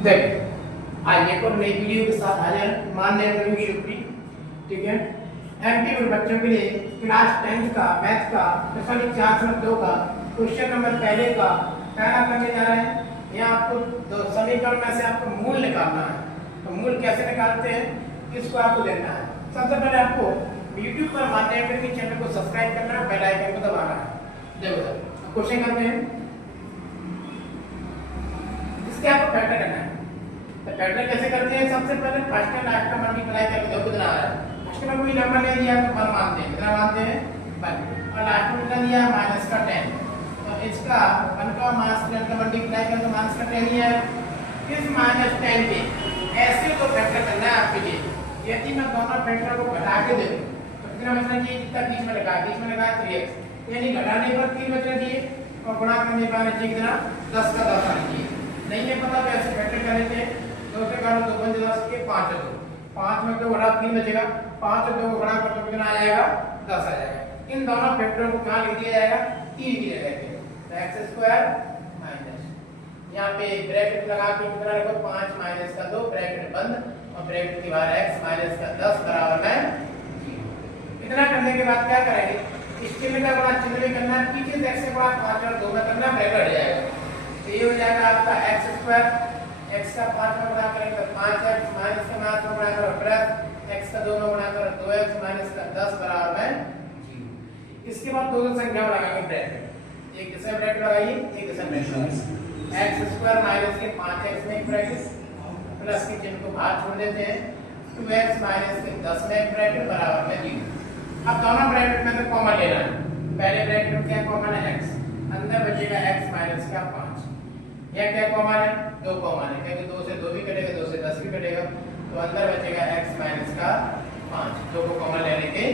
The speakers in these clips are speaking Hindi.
देखिए आज एक और नई वीडियो के साथ हाजिर माननीय रवि शुक्री। ठीक है, एमपी में बच्चों के लिए क्लास 10 का मैथ का दशमलव 4.2 का क्वेश्चन नंबर पहले का पहला करने जा रहे हैं। यहाँ आपको दो समीकरण में से आपको मूल निकालना है। तो मूल कैसे निकालते हैं इसको आपको देखना है। सबसे पहले आपको YouTube पर माननीय रवि चैनल को सब्सक्राइब करना है, बेल आइकन को दबाना है। देखो सर क्वेश्चन करते हैं, इसके आपको फैक्टर करना है। तो फैक्टर कैसे करते हैं? सबसे पहले फर्स्ट एंड लास्ट का मल्टीप्लाई करके दो कितना आ रहा है। फर्स्ट में कोई नंबर नहीं दिया तो 1 मानते हैं, कितना मानते हैं 1, और लास्ट में कितना दिया माइनस का 10। तो इसका 1 का माइनस 10 का मल्टीप्लाई करके माइनस का 10 ही है। इस माइनस 10 के ऐसे को फैक्टर करना है आपके लिए। यदि मैं दोनों फैक्टर को घटा के दे दूं तो कितना बचना चाहिए? जितना बीच में लगा 3x, यानी घटाने पर 3 बचना चाहिए और गुणा करने पर आना चाहिए कितना 10 का 10 आना चाहिए। नहीं है पता तो ऐसे फैक्टर कर लेते हैं। 2 से काटो 2 पंजे 10 के 5 है 2, 5 में 2 घटा 3 बचेगा, 5 और 2 को घटा कर तो कितना आ जाएगा 10 आ जाएगा। इन दोनों फैक्टरों को कहां लिख दिया जाएगा? 3 की जगह पे। तो x² माइनस यहां पे ब्रैकेट लगा के कितना लिखो 5 माइनस का 2 ब्रैकेट बंद और ब्रैकेट के बाहर x माइनस का 10 बराबर में 0। इतना करने के बाद क्या करेंगे? इस चिन्ह का गुणा चिन्ह में करना है, पीछे से x के बाद 5 और 2 में करना, ब्रैकेट हट जाएगा। तो ये हो जाएगा आपका x², x का 5 में गुणा करेंगे तो 5x माइनस का 5 में गुणा करो प्लस x का 2 में गुणा करो 2x माइनस का 10 बराबर में 0। इसके बाद दो संख्या लगाएंगे ब्रैकेट, एक जैसा ब्रैकेट लगाइए, एक जैसा ब्रैकेट लगाइए। x² माइनस के 5x में ब्रैकेट प्लस के चिन्ह को बाहर छोड़ देते हैं, 2x माइनस के 10 में ब्रैकेट बराबर में 0। अब दोनों ब्रैकेट में से कॉमन लेना है। पहले ब्रैकेट में क्या कॉमन है? x, अंदर बचेगा x माइनस का 5। यह क्या कॉमन है? 2 कॉमन है, क्योंकि 2 से 2 भी कटेगा, 2 से 10 भी कटेगा, तो अंदर बचेगा x माइनस का 5, 2 को कॉमन लेने के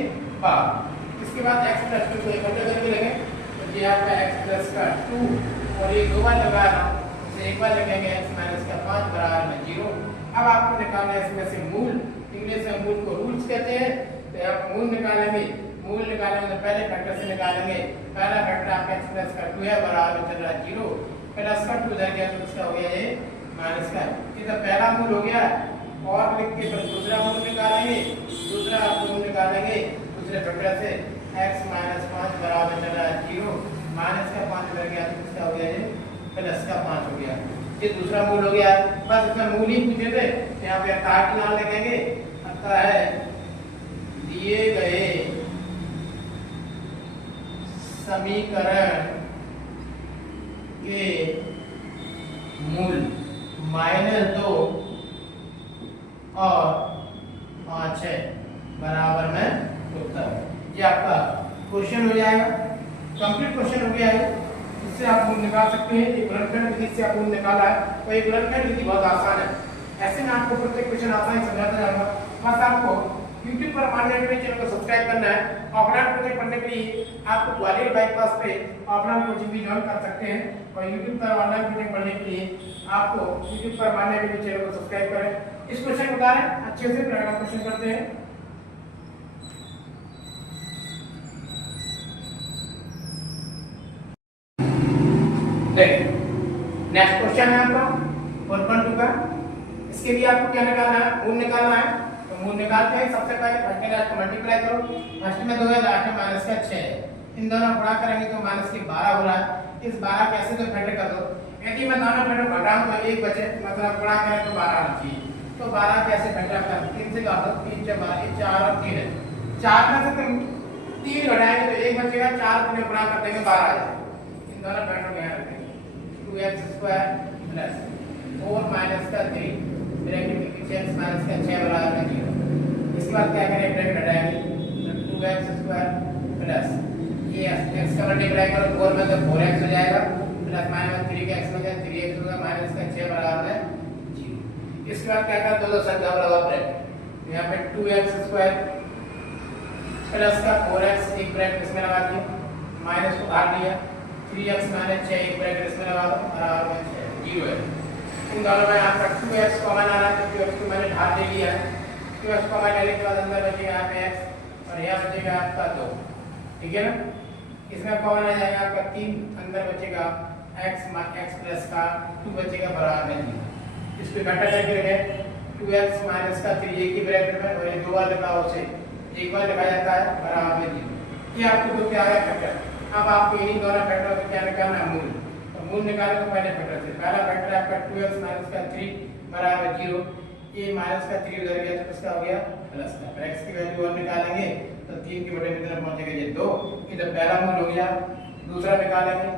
बाद। इसके बाद x प्लस 2 को इकट्ठे करके लिखें तो ये आपका x प्लस का 2 और ये 2 बार लगा रहा हूं, इसे एक बार लिखेंगे x माइनस का 5 बराबर में 0। अब आपको निकालना है इसमें से मूल। इंग्लिश में मूल को रूट्स कहते हैं। तो आप मूल निकालेंगे, मूल निकालेंगे तो पहले फैक्टर से निकालेंगे। पहला फैक्टर आपका x प्लस का 2 है, बराबर में चल रहा है 0, प्लस का 2 इधर गया तो इसका हो गया ये माइनस का। ये तो पहला मूल हो गया, और लिख के फिर दूसरा मूल निकालेंगे, दूसरा मूल निकालेंगे दूसरे फैक्टर से x माइनस 5 बराबर चल रहा है 0, माइनस का 5 इधर गया तो इसका हो गया ये प्लस का 5 हो गया। ये दूसरा मूल हो गया। बस इसमें मूल ही पूछे थे, यहाँ पे काट नाम लिखेंगे। अतः है दिए गए समीकरण के मूल -2 और 5 है बराबर में उत्तर। ये आपका क्वेश्चन हो जाएगा, कंप्लीट क्वेश्चन हो गया है। इससे आप मूल निकाल सकते हैं। एक गुणनखंड विधि से आप मूल निकाला है, तो एक गुणनखंड विधि बहुत आसान है। ऐसे में आपको प्रत्येक क्वेश्चन आसान समझाता जाऊंगा। बस आपको YouTube पर माननीय रवि चैनल को सब्सक्राइब करना है। ऑफलाइन कोचिंग पढ़ने के लिए आपको ग्वालियर बाईपास पे ऑफलाइन कोचिंग भी ज्वाइन कर सकते हैं, और YouTube पर ऑनलाइन कोचिंग पढ़ने के लिए आपको YouTube पर माननीय रवि चैनल को सब्सक्राइब करें। इस क्वेश्चन को उतारें अच्छे से, फिर अगला क्वेश्चन करते हैं। नेक्स्ट क्वेश्चन है आपका 4.2 का। इसके लिए आपको क्या निकालना है? मूल निकालना है। तो मूल निकालते हैं। सबसे पहले फर्स्ट में लास्ट को मल्टीप्लाई करो, फर्स्ट में 2 है, लास्ट में माइनस का 6 है। इन दोनों गुणा करेंगे तो माइनस के 12 हो रहा है। इस 12 कैसे तो फैक्टर कर दो। यदि मैं दोनों फैक्टर घटाऊं तो 1 बचे, मतलब गुणा करें तो 12 आना चाहिए। तो 12 कैसे फैक्टर कर? 3 से काटो, 3 से 12, 4 और 3 है। 4 में से तुम 3 घटाएंगे तो 1 बचेगा, 4 को गुणा कर देंगे 12 आ जाएगा। इन दोनों फैक्टर को ध्यान रखेंगे। 2x² प्लस 4 माइनस का 3 ब्रैकेट के पीछे x माइनस का 6 बराबर में 0। इसके बाद क्या करें? ब्रैकेट हटाएंगे तो 2x² प्लस ये x का मल्टीप्लाई करो 4 में तो 4x हो जाएगा, प्लस माइनस 3 का x में जाए 3x होगा, माइनस का 6 बराबर में 0। इसके बाद क्या करें? दो संख्या लगा ब्रैकेट, यहाँ पे 2x² प्लस का 4x एक ब्रैकेट इसमें लगा दिया, माइनस को भाग दिया, 3x माइनस 6 एक ब्रैकेट इसमें लगा दो, बराबर में 6 0 है। इन दोनों में आपका 2x कॉमन आ रहा है, तो 2x को मैंने ढाल दे दिया है। 2x कॉमन लेने के बाद अंदर बचेगा यहाँ पे x और यहाँ बचेगा आपका 2, ठीक है ना। इसमें कॉमन आ जाएगा आपका 3, अंदर बचेगा x प्लस का 2 बचेगा बराबर में 0। इसको इकट्ठा करके रखे 2x माइनस का 3 एक ही ब्रैकेट में और ये दो बार लिखा उसे एक बार लिखा जाता है बराबर में 0। ये आपको तो क्या आ गया फैक्टर। अब आपको इन्हीं दोनों फैक्टर को क्या निकालना है मूल। तो मूल निकाले तो पहले फैक्टर से पहला फैक्टर है आपका 2x माइनस का 3 बराबर 0। ये माइनस का 3 उधर गया तो किसका हो गया प्लस का। पर x की वैल्यू और निकालेंगे तो 3 की बटे में कितना पहुंचेगा ये 2। इधर पहला मूल हो गया। दूसरा निकालेंगे।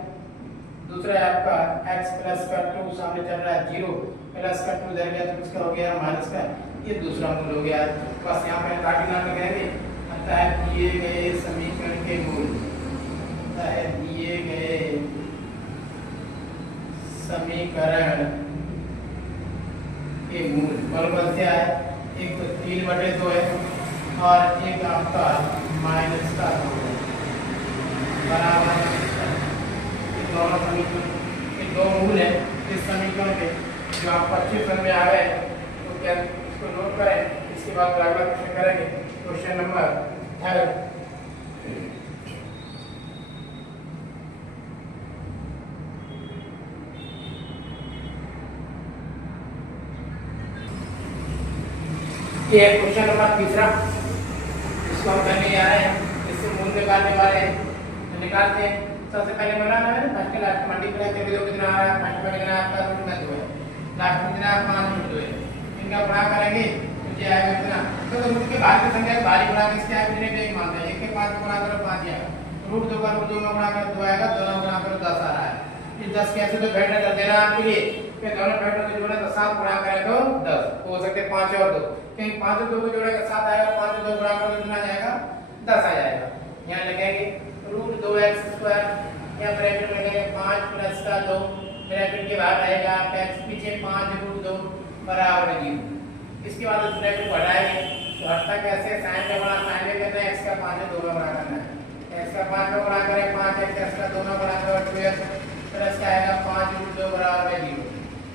दूसरा है आपका x प्लस का 2 सामने चल रहा है 0 प्लस का 2 इधर गया तो किसका हो गया माइनस का। ये दूसरा मूल हो गया। बस यहाँ पे काटी नाम लगाएंगे। अतः दिए गए समीकरण के मूल अतः दिए गए समीकरण के मूल बराबर क्या है एक तो 3/2 है और एक आपका माइनस का 2 बराबर दोनों समीकरण ये दो मूल है इस समीकरण के जो आपको अच्छे समझ में आ गए तो क्या इसको नोट करें। इसके बाद अगला क्वेश्चन करेंगे क्वेश्चन नंबर 3। ये क्वेश्चन नंबर 3 इसको हम करने जा रहे हैं। इससे मूल निकालने वाले हैं तो निकालते हैं। सबसे पहले बनाना है फर्स्ट के लास्ट मल्टीप्लाई करके दो कितना आ रहा है फर्स्ट में कितना आपका रूट में 2 है लास्ट में कितना 5√2 है। इनका गुणा करेंगे तो ये आएगा कितना तो रूट के बाद की संख्या के बाहरी गुणा किसके आएगा कितने पे एक मानते हैं 1 के 5 गुणा करो 5 आएगा रूट 2 का रूट 2 में गुणा करो 2 आएगा दोनों गुणा करो 10 आ रहा है। ये 10 कैसे तो फैक्टर कर देना आपके लिए कि दोनों फैक्टर को जोड़े तो 7 गुणा करें तो 10 हो सकते 5 और 2 कहीं 5 और 2 को जोड़ेगा 7 आएगा 5 और 2 गुणा करो तो कितना जाएगा 10 आ जाएगा। यहाँ लिखेंगे रूट 2x² या ब्रैकेट में लगेगा 5 प्लस का 2 ब्रैकेट के बाहर आएगा आपका x पीछे 5√2 बराबर 0। इसके बाद उस ब्रैकेट को हटाएंगे तो हटता कैसे साइन में बड़ा साइन में करना है x का 5 है 2 में बड़ा करना है x का 5 में बड़ा करें 5x x का 2 में बड़ा करें 2x प्लस का आएगा 5√2 बराबर 0।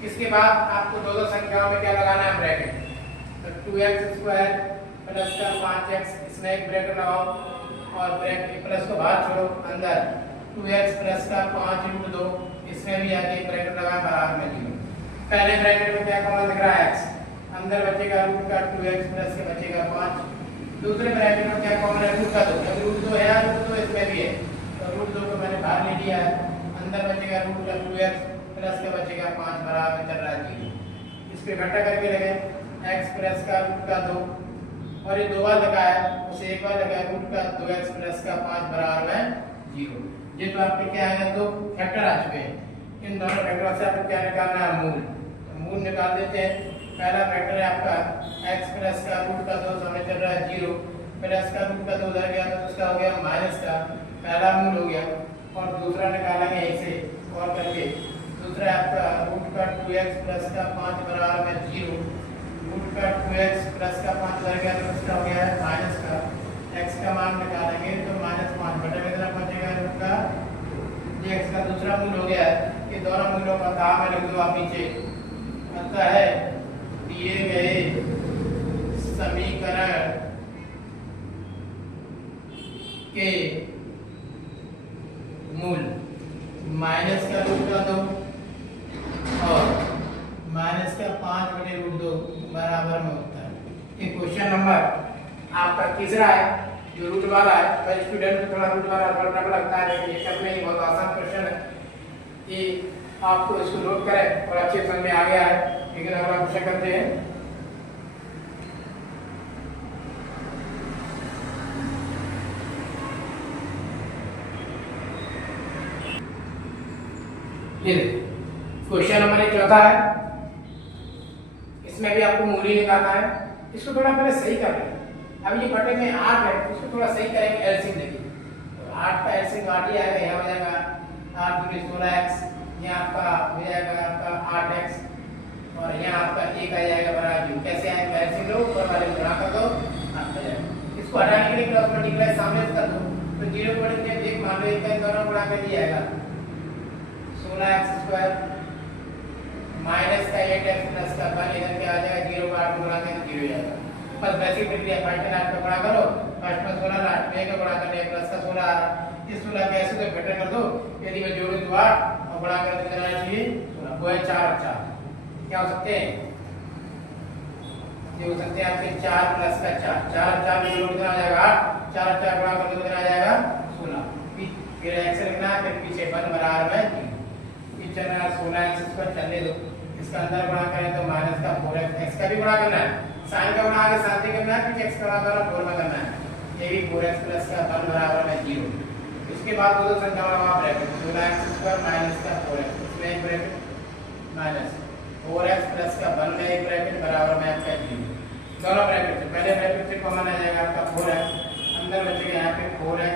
इसके बाद आपको दो संख्याओं में क्या लगाना है ब्रैकेट तो 2x² प्लस का 5x इसमें एक ब्रैकेट लगाओ और ब्रैकेट प्लस को बाहर छोड़ो अंदर 2x प्लस का 5√2 इसमें भी आगे एक ब्रैकेट लगा बराबर में 0। पहले ब्रैकेट में क्या कॉमन दिख रहा है x अंदर बचेगा रूट का 2x प्लस के बचेगा 5। दूसरे ब्रैकेट में क्या कॉमन है रूट का 2 जब रूट 2 है रूट 2 इसमें भी है तो रूट 2 को मैंने बाहर ले लिया है अंदर बचेगा रूट का 2x प्लस के बचेगा 5 बराबर में चल रहा है 0। इसको इकट्ठा करके लगे x प्लस का रूट का 2 और ये 2 बार लगा है उसे एक बार लगा रूट का 2x प्लस का 5 बराबर में 0। ये तो आपके क्या आएगा दो फैक्टर आ चुके हैं। इन दोनों फैक्टरों से आपको क्या निकालना है मूल तो मूल निकाल देते हैं। पहला फैक्टर है आपका x प्लस का रूट का 2 सामने चल रहा है 0 प्लस का रूट का 2 उधर गया तो उसका हो गया माइनस का पहला मूल हो गया और दूसरा निकालेंगे इसे और करके दूसरा आपका रूट का 2x प्लस का 5 बराबर में 0 रूट का 2x प्लस का 5 उधर गया तो उसका हो गया है माइनस का x का मान निकालेंगे तो -5 बटे में कितना पहुंचेगा रूट का ये x का दूसरा मूल हो गया है। ये दोनों मूलों का दाम में लिख दो आप नीचे। अतः है दिए गए समीकरण के मूल माइनस का रूट का 2 और माइनस का 5/√2 बराबर में होता है। ये क्वेश्चन नंबर आपका तीसरा है जो रूट वाला है। पर स्टूडेंट को थोड़ा रूट वाला पढ़ना लगता है लेकिन ये सब में बहुत आसान क्वेश्चन है। ये आपको इसको नोट करें और अच्छे समझ में आ गया है। लेकिन अगला क्वेश्चन करते हैं। ये क्वेश्चन नंबर 4 है। इसमें भी आपको मूल ही निकालना है। इसको थोड़ा पहले सही कर लें। अब ये बटे में 8 है इसको थोड़ा सही करेंगे एलसीएम देखिए तो 8 का एलसीएम 8 ही आएगा। यहाँ हो जाएगा 8 × 16x यहाँ आपका हो जाएगा आपका 8x और यहाँ आपका 1 आ जाएगा बराबर 0। कैसे आएगा एलसीएम लो ऊपर वाले को गुणा कर दो 8 आ जाएगा। इसको हटाने के लिए क्रॉस मल्टीप्लाई सामने से कर दो तो 0 बटे में 1 मान लो 1 का दोनों गुणा कर दिया जाएगा 16x² माइनस का 8x प्लस का 1 इधर क्या आ जाएगा 0 का 8 गुणा करके 0 आ जाएगा। बस वैसी प्रक्रिया फर्स्ट में 8 का गुणा करो फर्स्ट में 16 8 में का गुणा करने प्लस का 16 आ रहा इस 16 के ऐसे तो फैक्टर कर दो यदि मैं जोड़ूं तो 8 और गुणा कर तो कितना चाहिए 16 वो है 4 4 क्या हो सकते हैं, ये हो सकते हैं आपके 4 प्लस का 4, 4 4 में कितना आ जाएगा 8, 4 4 गुणा कर दो कितना आ जाएगा 16, फिर x लिखना है, फिर पीछे 1 बराबर है 0, ये चल रहा है 16x पर चलने दो, इसका अंदर गुणा करें तो माइनस का 4x, x का भी गुणा करना है, साइन का गुणा आगे साथ ही करना है, पीछे x का गुणा करना 4 में करना है, ये भी 4x प्लस का 1 बराबर है 0, इसके बाद दो संख्या वाला ब्रैकेट 16x² माइनस का 4x, इसमें एक ब्रैकेट माइनस 4x प्लस का 1 में एक ब्रैकेट बराबर में आपका 0, दोनों ब्रैकेट से पहले ब्रैकेट से कॉमन आ जाएगा आपका 4x, अंदर बचेगा यहाँ पे 4x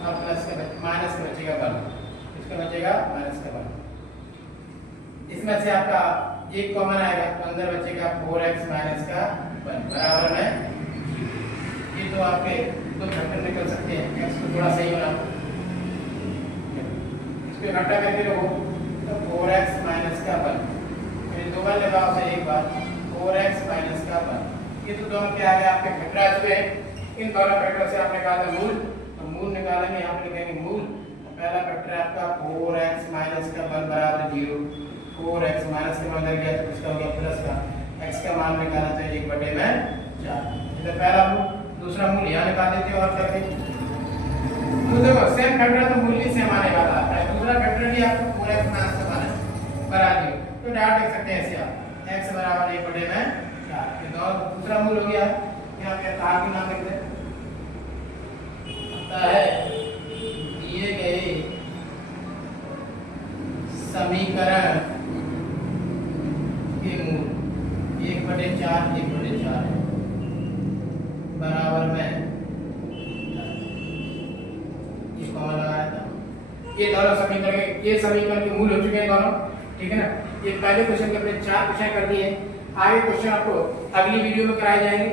और प्लस का माइनस का बचेगा 1, इसका बचेगा माइनस का 1, इसमें से आपका एक कॉमन आएगा तो अंदर बचेगा 4x माइनस का 1 बराबर में, ये तो आपके दो फैक्टर निकल सकते हैं, x को थोड़ा सही बना इसको इकट्ठा करके रखो तो 4x माइनस का 1, फिर दो बार लगाओ से एक बार 4x माइनस का 1, ये तो दोनों क्या आ गए आपके फैक्टर आ चुके हैं, इन दोनों फैक्टर से आपने कहा था मूल, तो मूल निकालेंगे, यहाँ पे लिखेंगे मूल, तो पहला फैक्टर है आपका 4x माइनस का 1 बराबर 0, 4x माइनस का अंदर गया तो इसका हो गया प्लस का, x का मान निकाला तो 1/4, इधर पहला मूल, दूसरा मूल यहाँ निकाल देते हैं और करके, तो देखो सेम फैक्टर तो मूल ही सेम आने वाला है, दूसरा फैक्टर भी आपको 4x माइनस का 1 बना दियो, तो डायरेक्ट लिख सकते हैं ऐसे आप x बराबर 1/4, ये दूसरा मूल हो गया, यहाँ पे तार के नाम लिख दे है दिए गए समीकरण के मूल 1/4 1/4 बराबर में, ये कॉमन लगाया था, ये दोनों समीकरण ये समीकरण के मूल हो चुके हैं दोनों, ठीक है ना, ये पहले क्वेश्चन के अपने 4 क्वेश्चन कर दिए, आगे क्वेश्चन आपको अगली वीडियो में कराए जाएंगे,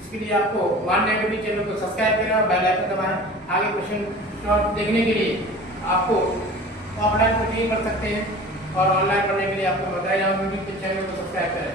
इसके लिए आपको वन नाइन टीवी चैनल को सब्सक्राइब करें और बेल आइकन दबाएं, आगे क्वेश्चन शॉर्ट देखने के लिए आपको ऑफलाइन कोचिंग पढ़ सकते हैं और ऑनलाइन पढ़ने के लिए आपको बताया जाऊंगा यूट्यूब चैनल को सब्सक्राइब करें।